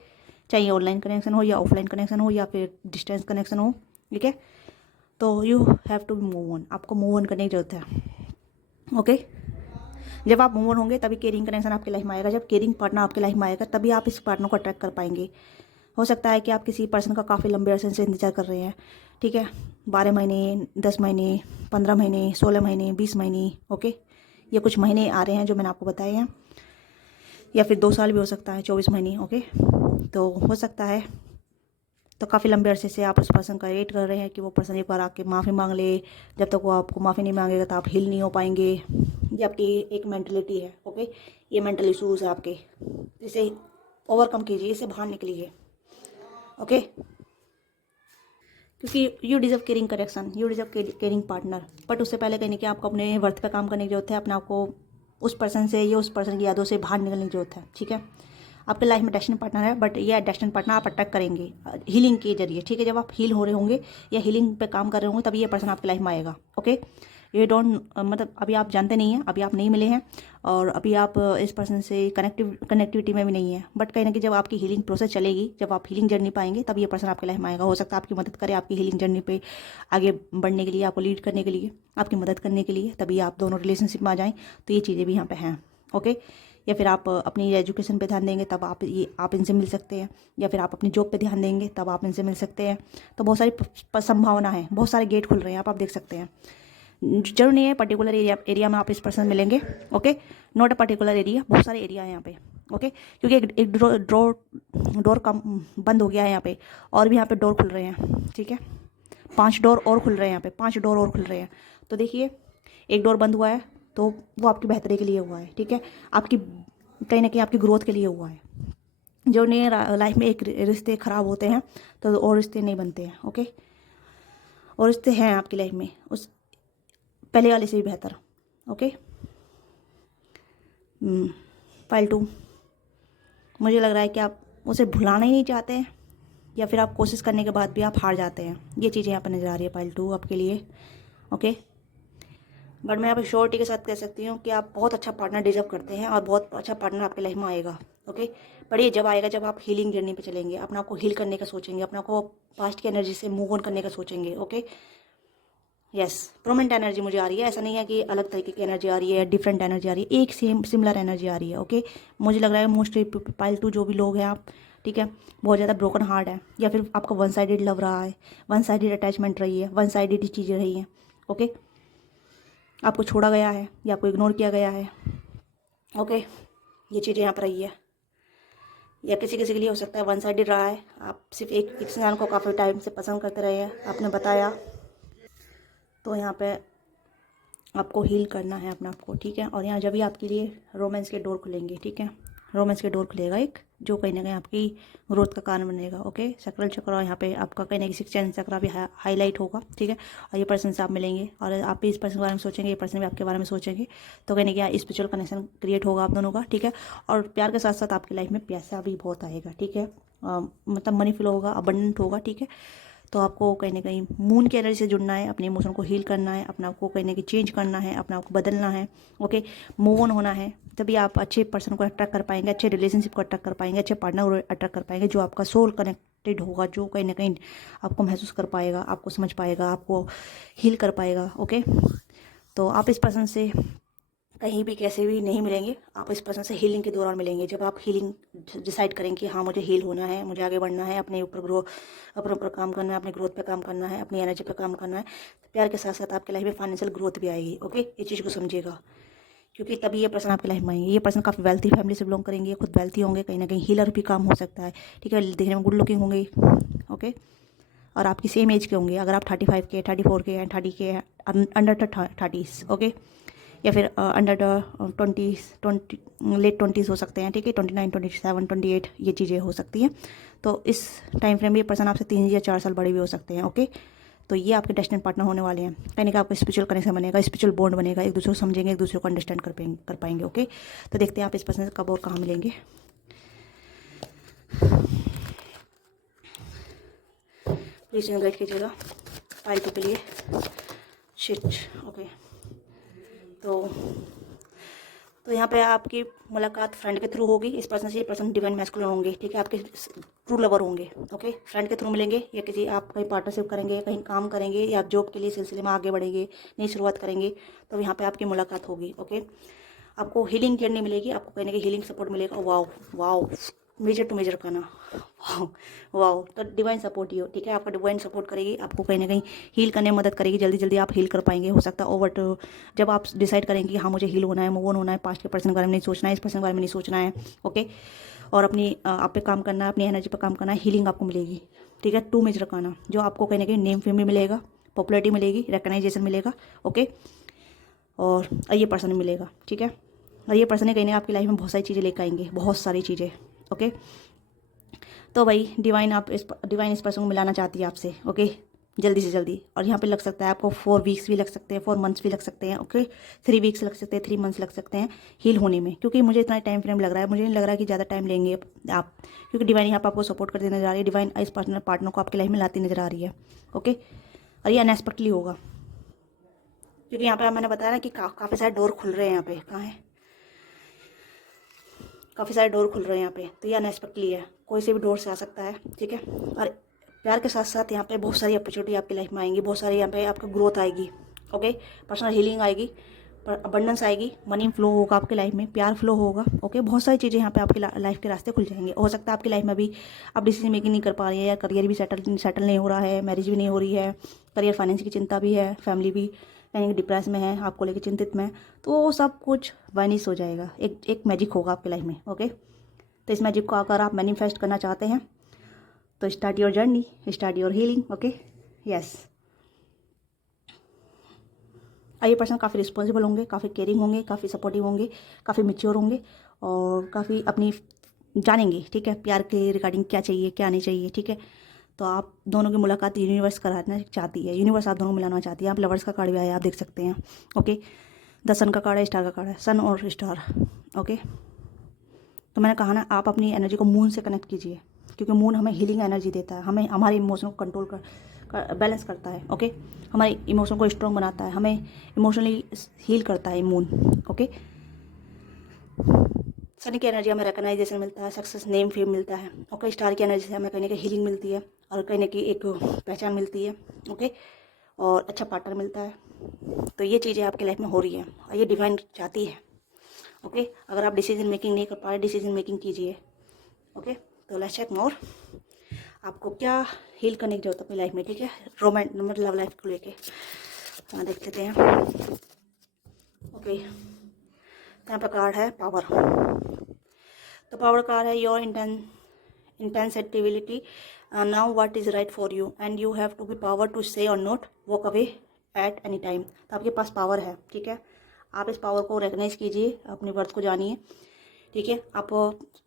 चाहे ऑनलाइन कनेक्शन हो या ऑफलाइन कनेक्शन हो या फिर डिस्टेंस कनेक्शन हो, ठीक है। तो you have to move on, आपको मूव ऑन करने की ज़रूरत है, ओके। जब आप मूव ऑन होंगे तभी केयरिंग कनेक्शन आपकी लाइफ में आएगा। जब केयरिंग पार्टनर आपकी लाइफ में आएगा तभी आप इस पार्टनर को अट्रैक्ट कर पाएंगे। हो सकता है कि आप किसी पर्सन का काफ़ी लंबे अरसे से इंतजार कर रहे हैं, ठीक है। 12 महीने, 10 महीने, 15 महीने, 16 महीने, 20 महीने, ओके। ये कुछ महीने आ रहे हैं जो मैंने आपको बताए हैं, या फिर 2 साल भी हो सकता है, 24 महीने, ओके। तो हो सकता है, तो काफ़ी लंबे अरसे से आप उस पर्सन का वेट कर रहे हैं कि वो पर्सन एक बार आके माफ़ी मांग ले। जब तक वो आपको माफ़ी नहीं मांगेगा तो आप हील नहीं हो पाएंगे। ये आपकी एक मेंटलिटी है, ओके। ये मेंटल इशूज़ है आपके, इसे ओवरकम कीजिए, इसे बाहर निकलिए, ओके। क्योंकि you deserve caring connection, you deserve caring partner. But उससे पहले कहीं कि आपको अपने वर्थ पे काम करने की जरूरत है, अपने आपको उस पर्सन से या उस पर्सन की यादों से बाहर निकलने की जरूरत है, ठीक है। आपके लाइफ में डेस्टिनी पार्टनर है, बट ये डेस्टिनी पार्टनर आप अट्रैक्ट करेंगे हीलिंग के जरिए, ठीक है। जब आप हील हो रहे होंगे या हीलिंग पे काम कर रहे होंगे तभी ये पर्सन आपकी लाइफ में आएगा, ओके। ये डोंट मतलब अभी आप जानते नहीं हैं, अभी आप नहीं मिले हैं, और अभी आप इस पर्सन से कनेक्टिविटी में भी नहीं है। बट कहीं ना कहीं जब आपकी हीलिंग प्रोसेस चलेगी, जब आप हीलिंग जर्नी पाएंगे तब ये पर्सन आपकी लाइफ में आएगा। हो सकता है आपकी मदद करे आपकी हीलिंग जर्नी पे आगे बढ़ने के लिए, आपको लीड करने के लिए, आपकी मदद करने के लिए, तभी आप दोनों रिलेशनशिप में आ जाएँ। तो ये चीज़ें भी यहाँ पे हैं, ओके। या फिर आप अपनी एजुकेशन पे ध्यान देंगे तब आप इनसे मिल सकते हैं, या फिर आप अपनी जॉब पे ध्यान देंगे तब आप इनसे मिल सकते हैं। तो बहुत सारी संभावना है, बहुत सारे गेट खुल रहे हैं, आप देख सकते हैं। जरूर नहीं है पर्टिकुलर एरिया में आप इस पर्सन मिलेंगे, okay. Not a particular area, बहुत सारे एरिया है यहाँ पे, ओके। क्योंकि एक डोर कम बंद हो गया है यहाँ पे, और भी यहाँ पे डोर खुल रहे हैं, ठीक है। 5 डोर और खुल रहे हैं यहाँ पे, 5 डोर और खुल रहे हैं। तो देखिए, एक डोर बंद हुआ है तो वो आपकी बेहतरी के लिए हुआ है, ठीक है। आपकी कहीं ना कहीं आपकी ग्रोथ के लिए हुआ है। जो नहीं लाइफ में एक रिश्ते ख़राब होते हैं तो और रिश्ते नहीं बनते हैं, ओके। और रिश्ते हैं आपकी लाइफ में उस पहले वाले से भी बेहतर, ओके। पाइल 2, मुझे लग रहा है कि आप उसे भुलाना ही नहीं चाहते हैं, या फिर आप कोशिश करने के बाद भी आप हार जाते हैं। ये चीज़ें यहाँ पर नज़र आ रही है पाइल 2 आपके लिए, ओके। बट मैं यहाँ पे श्योरिटी के साथ कह सकती हूँ कि आप बहुत अच्छा पार्टनर डिजर्व करते हैं, और बहुत अच्छा पार्टनर आपकी लाइफ में आएगा, ओके। पर ये जब आएगा जब आप हीलिंग जर्नी पे चलेंगे, अपने आप को हील करने का सोचेंगे, अपने को पास्ट की एनर्जी से मूव ऑन करने का सोचेंगे, ओके। यस, प्रोमिनेंट एनर्जी मुझे आ रही है, ऐसा नहीं है कि अलग तरीके की एनर्जी आ रही है, डिफरेंट एनर्जी आ रही है, एक सेम सिमिलर एनर्जी आ रही है, ओके। मुझे लग रहा है मोस्टली पाइल 2 जो भी लोग हैं आप, ठीक है, बहुत ज़्यादा ब्रोकन हार्ट है, या फिर आपका वन साइडेड लव रहा है, वन साइडेड अटैचमेंट रही है, वन साइडेड चीज़ें रही हैं, ओके। आपको छोड़ा गया है या आपको इग्नोर किया गया है, ओके। ये चीज़ें यहाँ पर रही है, या किसी किसी के लिए हो सकता है वन साइडेड रहा है, आप सिर्फ एक इंसान को काफ़ी टाइम से पसंद करते रहे हैं, आपने बताया। तो यहाँ पे आपको हील करना है अपने आप को, ठीक है। और यहाँ जब भी आपके लिए रोमांस के डोर खुलेंगे, ठीक है, रोमांस के डोर खुलेगा एक, जो कहीं ना कहीं आपकी ग्रोथ का कारण बनेगा। ओके, सैक्रल चक्र यहाँ पे आपका कहीं ना कहीं सिक्स सेंस चक्र भी हाईलाइट होगा, ठीक है। और ये पर्सन से आप मिलेंगे और आप भी इस पर्सन के बारे में सोचेंगे, ये पर्सन भी आपके बारे में सोचेंगे, तो कहीं ना कहीं स्पिरिचुअल कनेक्शन क्रिएट होगा आप दोनों का, ठीक है। और प्यार के साथ साथ आपकी लाइफ में पैसा भी बहुत आएगा, ठीक है। मतलब मनी फ्लो होगा, अबंडेंट होगा, ठीक है। तो आपको कहीं ना कहीं मून की एनर्जी से जुड़ना है, अपने इमोशन को हील करना है, अपने आप को कहीं ना कहीं चेंज करना है, अपने आप को बदलना है। ओके, मूव ऑन होना है, तभी आप अच्छे पर्सन को अट्रैक्ट कर पाएंगे, अच्छे रिलेशनशिप को अट्रैक्ट कर पाएंगे, अच्छे पार्टनर को अट्रैक्ट कर पाएंगे, जो आपका सोल कनेक्टेड होगा, जो कहीं ना कहीं आपको महसूस कर पाएगा, आपको समझ पाएगा, आपको हील कर पाएगा। ओके, तो आप इस पर्सन से कहीं भी कैसे भी नहीं मिलेंगे, आप इस पर्सन से हीलिंग के दौरान मिलेंगे। जब आप हीलिंग डिसाइड करेंगे कि हाँ मुझे हील होना है, मुझे आगे बढ़ना है, अपने ऊपर काम करना है, अपनी ग्रोथ पे काम करना है, अपनी एनर्जी पे काम करना है, तो प्यार के साथ साथ आपकी लाइफ में फाइनेंशियल ग्रोथ भी आएगी। ओके, ये चीज़ को समझिएगा, क्योंकि तभी ये पर्सन आपकी लाइफ में आएंगे। ये पर्सन काफ़ी वेल्थी फैमिली से बिलोंग करेंगे, खुद वेल्थी होंगे, कहीं ना कहीं हीलर भी काम हो सकता है, ठीक है। देखने में गुड लुकिंग होंगे, ओके। और आपकी सेम एज के होंगे, अगर आप 35 के, 34 के हैं, 30 के हैं, अंडर 30s, ओके, या फिर अंडर 20 लेट 20s हो सकते हैं, ठीक है। 29, 27, 28 ये चीज़ें हो सकती हैं। तो इस टाइम फ्रेम में ये पर्सन आपसे 3 या 4 साल बड़े भी हो सकते हैं। ओके, तो ये आपके डेस्टिनेड पार्टनर होने वाले हैं। कहीं ना कहीं आपका स्पिरिचुअल कनेक्शन बनेगा, स्पिरिचुअल बॉन्ड बनेगा, एक दूसरे को समझेंगे, एक दूसरे को अंडरस्टैंड कर पाएंगे। ओके, तो देखते हैं आप इस पर्सन से कब और कहाँ मिलेंगे। प्लीज़ गाइड कीजिएगा पाइल के लिए। Shit, okay. तो यहाँ पे आपकी मुलाकात फ्रेंड के थ्रू होगी। इस पर्सन से ये पर्सन डिवाइन मैस्कुलिन होंगे, ठीक है, आपके ट्रू लवर होंगे। ओके, फ्रेंड के थ्रू मिलेंगे, या किसी आप कहीं पार्टनरशिप करेंगे, कहीं काम करेंगे, या आप जॉब के लिए सिलसिले में आगे बढ़ेंगे, नई शुरुआत करेंगे, तो यहाँ पे आपकी मुलाकात होगी। ओके, आपको हीलिंग जर्नी मिलेगी, आपको कहीं ना कहीं हीलिंग सपोर्ट मिलेगा। Wow wow, major to major करना, वाओ वाओ। तो डिवाइन सपोर्ट ही हो, ठीक है, आपका डिवाइन सपोर्ट करेगी, आपको कहीं ना कहीं हील करने में मदद करेगी, जल्दी जल्दी आप हील कर पाएंगे। हो सकता है ओवर जब आप डिसाइड करेंगे कि हाँ मुझे हील होना है, मूव ऑन होना है, पास्ट के पर्सन के बारे में नहीं सोचना है, इस पर्सन के बारे में नहीं सोचना है। ओके, और अपनी आप पे काम करना है, अपनी एनर्जी पे काम करना है, हीलिंग आपको मिलेगी, ठीक है। टू मेजर करना, जो आपको कहीं ना कहीं नेम फेम भी मिलेगा, पॉपुलरिटी मिलेगी, रिकग्नाइजेशन मिलेगा। ओके, और ये पर्सन मिलेगा, ठीक है। और ये पर्सन कहीं ना आपकी लाइफ में बहुत सारी चीज़ें लेकर आएंगे, बहुत सारी चीज़ें। ओके, तो भाई डिवाइन इस पर्सन को मिलाना चाहती है आपसे। ओके, जल्दी से जल्दी। और यहाँ पे लग सकता है आपको 4 वीक्स भी लग सकते हैं, 4 मंथ्स भी लग सकते हैं। ओके, 3 वीक्स लग सकते हैं, 3 मंथ्स लग सकते हैं हील होने में, क्योंकि मुझे इतना टाइम फ्रेम लग रहा है, मुझे नहीं लग रहा है कि ज़्यादा टाइम लेंगे आप, क्योंकि डिवाइन यहाँ पर आपको सपोर्ट करती नजर आ रही है, डिवाइन इस पार्टनर को आपकी लाइफ में लाती नजर आ रही है। ओके, और ये अनएक्सपेक्टली होगा, क्योंकि यहाँ पे मैंने बताया ना कि काफ़ी सारे डोर खुल रहे हैं। यहाँ पे कहाँ है, काफ़ी सारे डोर खुल रहे हैं यहाँ पे, तो ये अनएक्सपेक्टली है, कोई से भी डोर से आ सकता है, ठीक है। और प्यार के साथ साथ यहाँ पे बहुत सारी अपॉर्चुनिटी आपकी लाइफ में आएंगी, बहुत सारी यहाँ पे आपका ग्रोथ आएगी। ओके, पर्सनल हीलिंग आएगी, अबंडेंस आएगी, मनी फ्लो होगा आपकी लाइफ में, प्यार फ्लो होगा। ओके, बहुत सारी चीज़ें यहाँ पे आपकी लाइफ के रास्ते खुल जाएंगे। हो सकता है आपकी लाइफ में भी आप डिसीजन मेकिंग नहीं कर पा रही है, या करियर भी सेटल नहीं हो रहा है, मैरिज भी नहीं हो रही है, करियर फाइनेंस की चिंता भी है, फैमिली भी यानी डिप्रेस में है, आपको लेकर चिंतित में, तो वो सब कुछ वाइनिश हो जाएगा। एक मैजिक होगा आपकी लाइफ में। ओके, तो इस मैजिक को अगर आप मैनिफेस्ट करना चाहते हैं तो start your journey, start your healing. Okay, yes. ये पर्सन काफ़ी रिस्पॉन्सिबल होंगे, काफ़ी केयरिंग होंगे, काफ़ी सपोर्टिव होंगे, काफ़ी मैच्योर होंगे, और काफ़ी अपनी जानेंगे, ठीक है, प्यार के रिगार्डिंग क्या चाहिए क्या नहीं चाहिए, ठीक है। तो आप दोनों की मुलाकात यूनिवर्स कराना चाहती है, यूनिवर्स आप दोनों को मिलाना चाहती है। आप लवर्स का कार्ड भी आया, आप देख सकते हैं। ओके, द सन का कार्ड है, स्टार का कार्ड है, सन और स्टार। ओके, तो मैंने कहा ना, आप अपनी एनर्जी को मून से कनेक्ट कीजिए, क्योंकि मून हमें हीलिंग एनर्जी देता है, हमें हमारे इमोशन को कंट्रोल बैलेंस करता है। ओके, हमारे इमोशन को स्ट्रॉन्ग बनाता है, हमें इमोशनली हील करता है मून। ओके, सनी की एनर्जी हमें रिकग्नाइजेशन मिलता है, सक्सेस, नेम फेम मिलता है। ओके, स्टार की एनर्जी से हमें कहीं ना कहीं हीलिंग मिलती है, और कहीं ना कहीं एक पहचान मिलती है। ओके, और अच्छा पार्टनर मिलता है। तो ये चीज़ें आपकी लाइफ में हो रही है, और ये डिवाइन चाहती है। ओके, अगर आप डिसीजन मेकिंग नहीं कर पा रहे, डिसीजन मेकिंग कीजिए। ओके, तो लेट्स चेक मोर, आपको क्या हील करने की जरूरत है अपनी लाइफ में, ठीक है, मतलब लव लाइफ को लेके देख लेते हैं। ओके, यहाँ पर कार्ड है पावर। तो पावर कार्ड है your intensity, now what is right for you and you have to be power to say और not walk away at any time. तो आपके पास पावर है, ठीक है, आप इस पावर को रिकग्नाइज कीजिए, अपनी वर्थ को जानिए, ठीक ठीक है। आप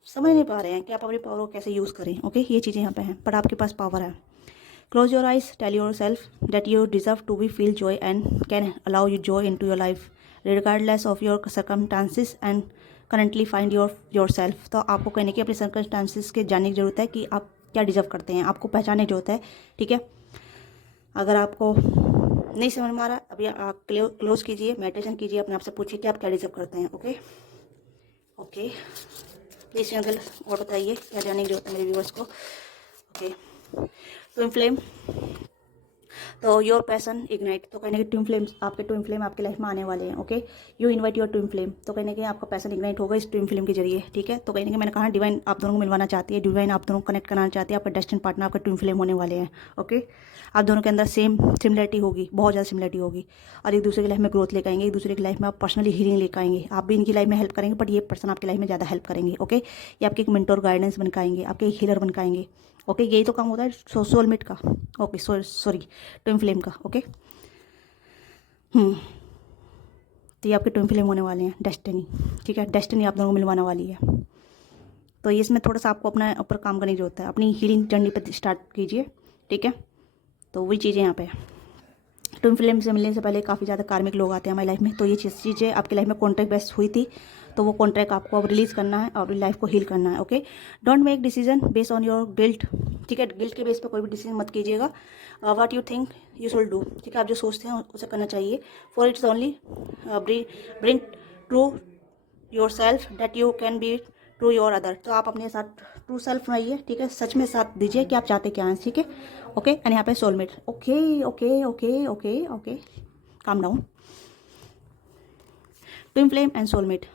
समझ नहीं पा रहे हैं कि आप अपनी पावर को कैसे यूज़ करें। ओके, ये चीज़ें यहाँ पे हैं, पर आपके पास पावर है। Close your eyes, tell yourself that you deserve to be feel joy and can allow you joy into your life regardless of your circumstances and currently find yourself. तो आपको कहने की अपने circumstances के जानने की ज़रूरत है कि आप क्या डिजर्व करते हैं, आपको पहचानने की ज़रूरत है। ठीक है, अगर आपको नहीं समझ में आ रहा, अभी आप क्लोज कीजिए, मेडिटेशन कीजिए, अपने आप से पूछिए कि आप क्या डिजर्व करते हैं। ओके ओके, प्लीज़ अंकल और बताइए क्या जानने की जरूरत है मेरे व्यूअर्स को। ओके, ट्विन फ्लेम, तो योर पैसन इग्नाइट, तो कहने के ट्विन फ्लेम्स, आपके ट्विन फ्लेम आपकी लाइफ में आने वाले हैं। Okay, you invite your twin flame, तो कहने के आपका पैसन इग्नाइट होगा इस ट्विन फ्लेम के जरिए। ठीक है, तो कहने के मैंने कहा डिवाइन आप दोनों को मिलवाना चाहती है, डिवाइन आप दोनों को कनेक्ट कराना चाहती है, आपका डेस्टिन पार्टनर आपका ट्विन फ्लेम होने वाले हैं। ओके, आप दोनों के अंदर सेम सिमिलरिटी होगी, बहुत ज़्यादा सिमिलरिटी होगी, और एक दूसरे की लाइफ में ग्रोथ लेकर आएंगे, एक दूसरे की लाइफ में आप पर्सनली हीलिंग लेकर आएंगे। आप भी इनकी लाइफ में हेल्प करेंगे, बट ये पर्सन आपकी लाइफ में ज़्यादा हेल्प करेंगे। ओके, ये आपके एक मेंटोर गाइडेंस बन आएंगे, आपके एक हीलर बन आएंगे। ओके, यही तो काम होता है सोलमेट का। ओके, सॉरी ट्विन फ्लेम का। ओके, तो ये आपके ट्विन फ्लेम होने वाले हैं, डेस्टिनी। ठीक है, डेस्टिनी आप दोनों को मिलवाने वाली है। तो इसमें थोड़ा सा आपको अपना ऊपर काम करने की जरूरत है, अपनी हीलिंग जर्नी पर स्टार्ट कीजिए। ठीक है, तो वही चीज़ें यहाँ पे ट्विन फ्लेम से मिलने से पहले काफ़ी ज़्यादा कार्मिक लोग आते हैं हमारी लाइफ में, तो ये चीज़ें आपकी लाइफ में कॉन्ट्रैक्ट बेस हुई थी, तो वो कॉन्ट्रैक्ट आपको अब रिलीज़ करना है और लाइफ को हील करना है। Okay, don't make decision based on your guilt. ठीक है, गिल्ट के बेस पर कोई भी डिसीजन मत कीजिएगा। What you think you should do, ठीक है, आप जो सोचते हैं उसे करना चाहिए। For its only bring true your self that you can be true your other, तो आप अपने साथ ट्रू सेल्फ रहिए। ठीक है, सच में साथ दीजिए कि आप चाहते क्या हैं। ठीक है, ओके, एंड यहाँ पे soulmate. Okay okay okay okay okay, calm down. Twin flame and soulmate,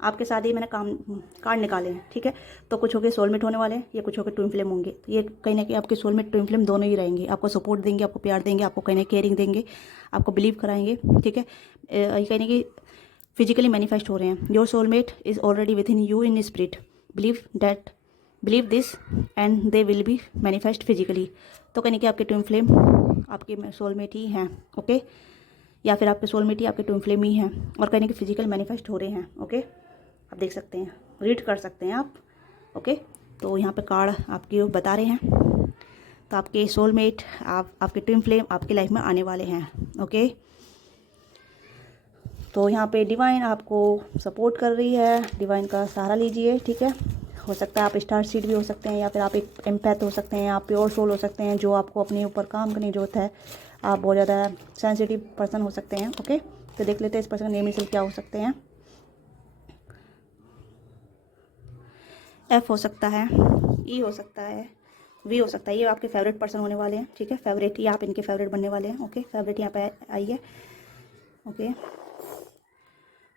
आपके साथ ही मैंने कार्ड निकाले हैं। ठीक है, तो कुछ होके सोलमेट होने वाले हैं, या कुछ होके ट्विन फ्लेम होंगे। तो ये कहीं ना कहीं आपके सोलमेट ट्विन फ्लेम दोनों ही रहेंगे, आपको सपोर्ट देंगे, आपको प्यार देंगे, आपको कहीं ना केयरिंग देंगे, आपको बिलीव कराएंगे। ठीक है, कहीं ना कहीं फिजिकली मैनिफेस्ट हो रहे हैं। Your soulmate is already with in you in spirit, believe this and they will be manifest physically. तो कहीं ना कहीं आपके ट्विन फ्लेम आपके सोलमेट ही हैं। ओके, या फिर आपके सोलमेट ही आपके ट्विन फ्लेम ही हैं, और कहीं ना कहीं फिजिकल मैनिफेस्ट हो रहे हैं। ओके, आप देख सकते हैं, रीड कर सकते हैं आप। ओके, तो यहाँ पे कार्ड आपके बता रहे हैं, तो आपके सोलमेट आपके ट्विन फ्लेम आपकी लाइफ में आने वाले हैं। ओके, तो यहाँ पे डिवाइन आपको सपोर्ट कर रही है, डिवाइन का सहारा लीजिए। ठीक है, हो सकता है आप स्टार सीड भी हो सकते हैं, या फिर आप एक एम्पैथ हो सकते हैं, आप प्योर सोल हो सकते हैं, जो आपको अपने ऊपर काम करने की जरूरत है। आप बहुत ज़्यादा सेंसिटिव पर्सन हो सकते हैं। ओके, तो देख लेते हैं इस पर्सन का नेम इनिशियल क्या हो सकते हैं। एफ हो सकता है, ई हो सकता है, वी हो सकता है। ये आपके फेवरेट पर्सन होने वाले हैं। ठीक है, फेवरेट, ये आप इनके फेवरेट बनने वाले हैं। ओके, फेवरेट यहाँ पे आई है। Okay,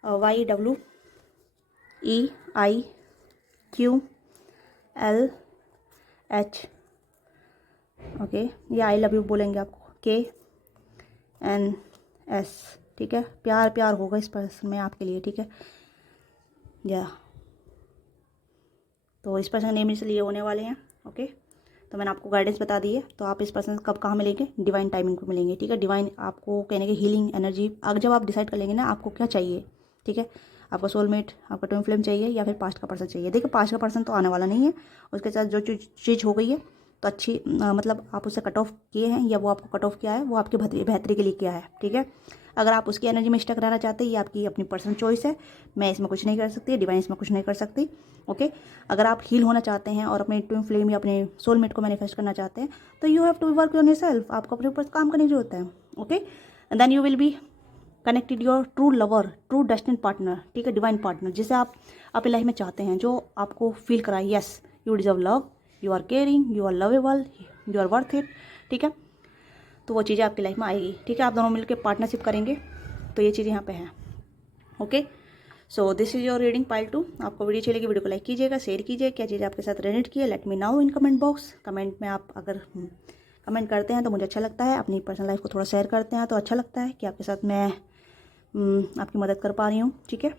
Y W E I Q L H. Okay, ये आई लव यू बोलेंगे आपको, के एन एस। ठीक है, प्यार प्यार होगा इस पर्सन में आपके लिए। ठीक है, या तो इस पर्सन नेम इसलिए होने वाले हैं। ओके, तो मैंने आपको गाइडेंस बता दी है, तो आप इस पर्सन कब कहाँ मिलेंगे, डिवाइन टाइमिंग को मिलेंगे। ठीक है, डिवाइन आपको कहने की हीलिंग एनर्जी, अगर जब आप डिसाइड कर लेंगे ना आपको क्या चाहिए। ठीक है, आपका सोलमेट, आपका ट्विन फ्लेम चाहिए, या फिर पास्ट का पर्सन चाहिए। देखिए, पास्ट का पर्सन तो आने वाला नहीं है, उसके साथ जो चीज़ हो गई है तो अच्छी, मतलब आप उसे कट ऑफ किए हैं, या वो आपको कट ऑफ किया है, वो आपकी बेहतरी के लिए किया है। ठीक है, अगर आप उसकी एनर्जी में स्टक रहना चाहते हैं, ये आपकी अपनी पर्सनल चॉइस है, मैं इसमें कुछ नहीं कर सकती, डिवाइन इसमें कुछ नहीं कर सकती। ओके, अगर आप हील होना चाहते हैं और अपने ट्विन फ्लेम या अपने सोलमेट को मैनिफेस्ट करना चाहते हैं, तो you have to work on yourself, आपको अपने ऊपर काम करने की जरूरत है। Okay, then you will be connected your true lover, true destiny partner. ठीक है, डिवाइन पार्टनर जिसे आप अपनी लाइफ में चाहते हैं, जो आपको फील कराए yes you deserve love, you are caring, you are lovable, you are worth it. ठीक है, तो वो चीज़ें आपकी लाइफ में आएगी। ठीक है, आप दोनों मिलकर पार्टनरशिप करेंगे, तो ये चीज़ें यहाँ पे हैं। Okay, so this is your reading pile 2। आपको वीडियो चलेगी, वीडियो को लाइक कीजिएगा, शेयर कीजिए, क्या चीज़ आपके साथ रेनेट की है, let me now in comment box. Comment में आप अगर कमेंट करते हैं तो मुझे अच्छा लगता है, अपनी पर्सनल लाइफ को थोड़ा शेयर करते हैं तो अच्छा लगता है कि आपके साथ मैं आपकी मदद कर पा रही हूँ। ठीक है,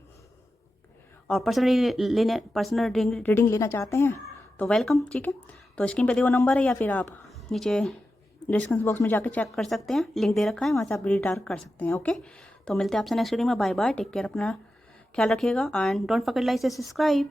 और पर्सनल रीडिंग लेना चाहते हैं तो वेलकम। ठीक है, तो स्क्रीन पे दिए हुआ नंबर है, या फिर आप नीचे डिस्क्रिप्शन बॉक्स में जाकर चेक कर सकते हैं, लिंक दे रखा है, वहाँ से आप रीड कर सकते हैं। ओके, तो मिलते हैं आपसे नेक्स्ट रीडिंग में। बाय बाय, टेक केयर, अपना ख्याल रखिएगा एंड डोंट फॉरगेट लाइक से सब्सक्राइब।